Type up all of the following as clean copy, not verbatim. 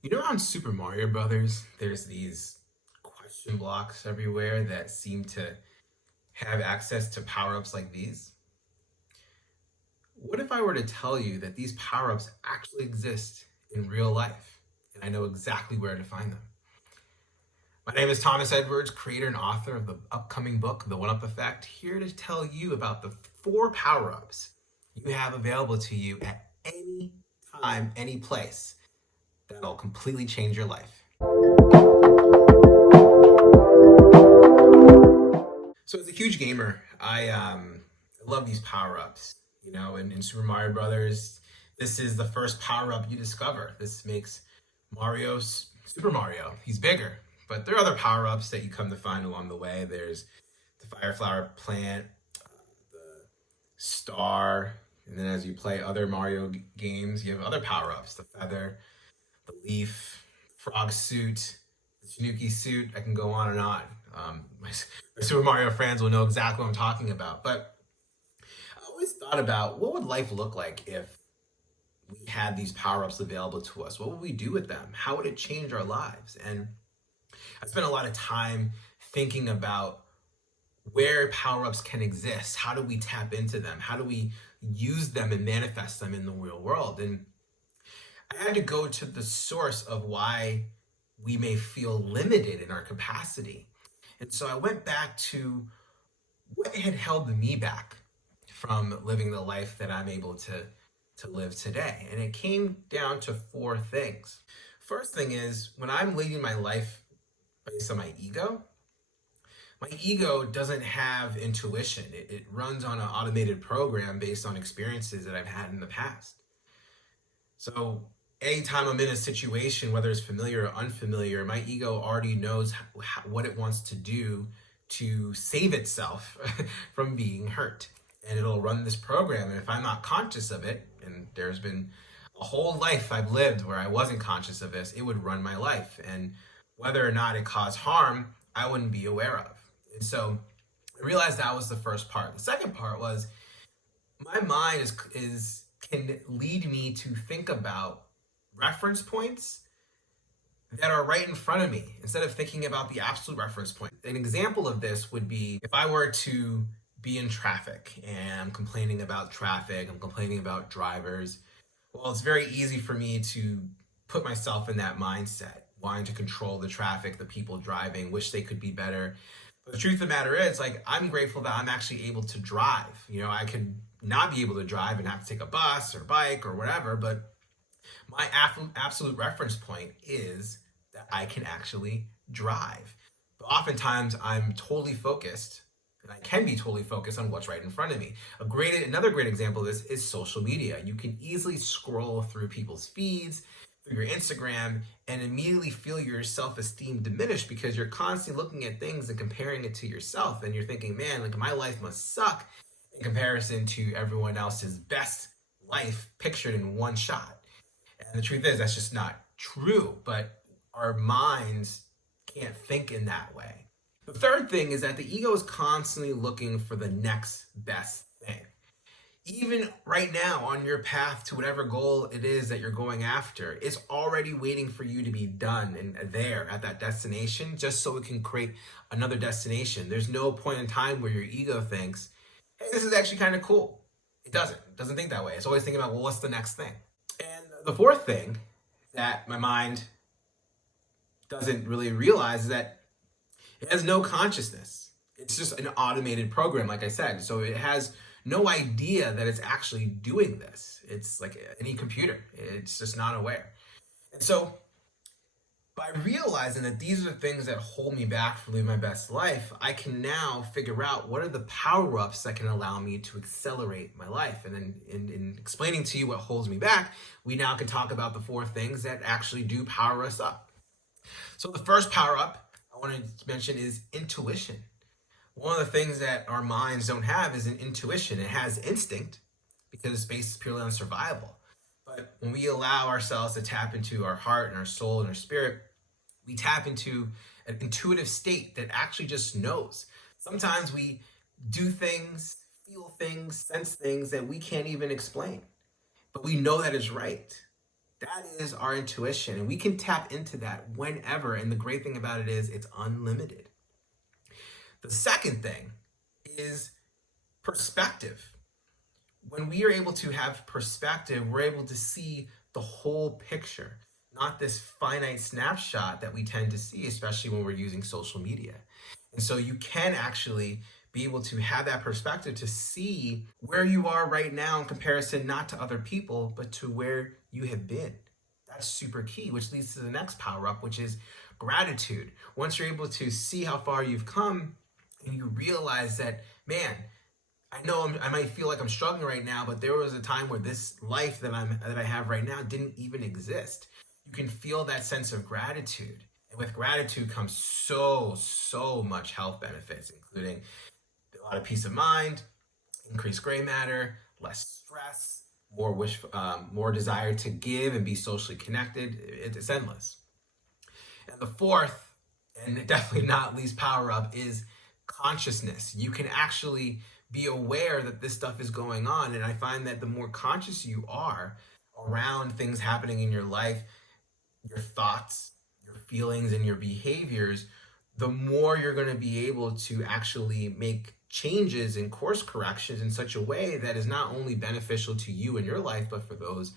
You know, on Super Mario Brothers, there's these question blocks everywhere that seem to have access to power-ups like these. What if I were to tell you that these power-ups actually exist in real life, and I know exactly where to find them? My name is Thomas Edwards, creator and author of the upcoming book, The One Up Effect, here to tell you about the 4 power-ups you have available to you at any time, any place that'll completely change your life. So as a huge gamer, I love these power ups. You know, in Super Mario Brothers, this is the first power up you discover. This makes Mario Super Mario. He's bigger, but there are other power ups that you come to find along the way. There's the Fire Flower plant, the star, and then as you play other Mario games, you have other power ups: the feather, the leaf, frog suit, the Tanuki suit. I can go on and on. My Super Mario fans will know exactly what I'm talking about. But I always thought about what would life look like if we had these power ups available to us? What would we do with them? How would it change our lives? And I spent a lot of time thinking about where power ups can exist. How do we tap into them? How do we use them and manifest them in the real world? And I had to go to the source of why we may feel limited in our capacity. And so I went back to what had held me back from living the life that I'm able to live today. And it came down to 4 things. First thing is when I'm leading my life based on my ego doesn't have intuition. It runs on an automated program based on experiences that I've had in the past. So anytime I'm in a situation, whether it's familiar or unfamiliar, my ego already knows what it wants to do to save itself from being hurt. And it'll run this program. And if I'm not conscious of it, and there's been a whole life I've lived where I wasn't conscious of this, it would run my life. And whether or not it caused harm, I wouldn't be aware of. And so I realized that was the first part. The second part was my mind is can lead me to think about reference points that are right in front of me instead of thinking about the absolute reference point. An example of this would be if I were to be in traffic and I'm complaining about traffic, I'm complaining about drivers. Well, it's very easy for me to put myself in that mindset, wanting to control the traffic, the people driving, wish they could be better. But the truth of the matter is, like, I'm grateful that I'm actually able to drive. You know, I could not be able to drive and have to take a bus or bike or whatever, but my absolute reference point is that I can actually drive. But oftentimes I'm totally focused, and I can be totally focused on what's right in front of me. Another great example of this is social media. You can easily scroll through people's feeds, through your Instagram, and immediately feel your self-esteem diminish because you're constantly looking at things and comparing it to yourself, and you're thinking, man, like my life must suck in comparison to everyone else's best life pictured in one shot. And the truth is, that's just not true, but our minds can't think in that way. The third thing is that the ego is constantly looking for the next best thing. Even right now, on your path to whatever goal it is that you're going after, it's already waiting for you to be done and there at that destination just so it can create another destination. There's no point in time where your ego thinks, hey, this is actually kind of cool. It doesn't think that way. It's always thinking about, well, what's the next thing? And the fourth thing that my mind doesn't really realize is that it has no consciousness. It's just an automated program, like I said. So it has no idea that it's actually doing this. It's like any computer. It's just not aware. And so by realizing that these are the things that hold me back from living my best life, I can now figure out what are the power-ups that can allow me to accelerate my life. And then in explaining to you what holds me back, we now can talk about the 4 things that actually do power us up. So the first power-up I want to mention is intuition. One of the things that our minds don't have is an intuition. It has instinct because it's based purely on survival. But when we allow ourselves to tap into our heart and our soul and our spirit, we tap into an intuitive state that actually just knows. Sometimes we do things, feel things, sense things that we can't even explain, but we know that it's right. That is our intuition, and we can tap into that whenever. And the great thing about it is it's unlimited. The second thing is perspective. When we are able to have perspective, we're able to see the whole picture, not this finite snapshot that we tend to see, especially when we're using social media. And so you can actually be able to have that perspective to see where you are right now in comparison not to other people, but to where you have been. That's super key, which leads to the next power up, which is gratitude. Once you're able to see how far you've come and you realize that, man, I know I might feel like I'm struggling right now, but there was a time where this life that I have right now didn't even exist. You can feel that sense of gratitude. And with gratitude comes so much health benefits, including a lot of peace of mind, increased gray matter, less stress, more desire to give and be socially connected. It's endless. And the fourth, and definitely not least power up, is consciousness. You can actually be aware that this stuff is going on. And I find that the more conscious you are around things happening in your life, your thoughts, your feelings, and your behaviors, the more you're going to be able to actually make changes and course corrections in such a way that is not only beneficial to you and your life, but for those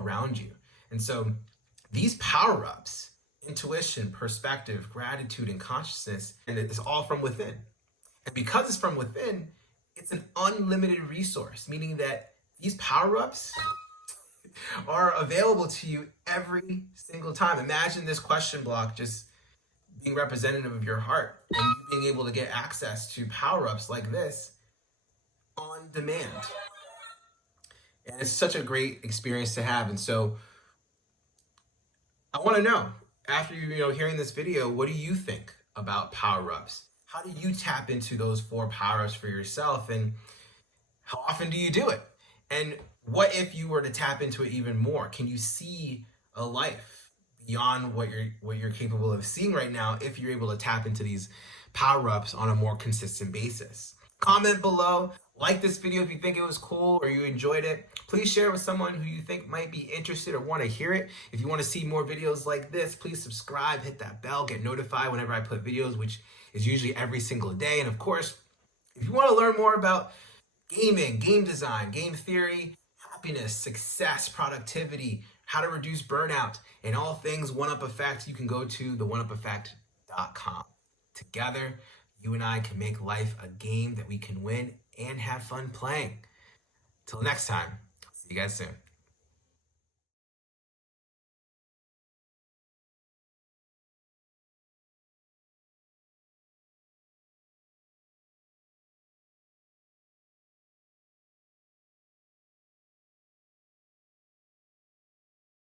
around you. And so these power ups, intuition, perspective, gratitude, and consciousness, and it's all from within. And because it's from within, it's an unlimited resource, meaning that these power ups are available to you every single time. Imagine this question block just being representative of your heart and you being able to get access to power ups like this on demand. And it's such a great experience to have. And so I want to know, after hearing this video, what do you think about power ups? How do you tap into those 4 power ups for yourself, and how often do you do it? And what if you were to tap into it even more? Can you see a life beyond what you're capable of seeing right now if you're able to tap into these power ups on a more consistent basis? Comment below, like this video if you think it was cool or you enjoyed it. Please share it with someone who you think might be interested or want to hear it. If you want to see more videos like this, please subscribe, hit that bell, get notified whenever I put videos, which is usually every single day. And of course, if you want to learn more about gaming, game design, game theory, happiness, success, productivity, how to reduce burnout, and all things One-Up Effect, you can go to theoneuppeffect.com. Together, you and I can make life a game that we can win and have fun playing. Till next time, see you guys soon.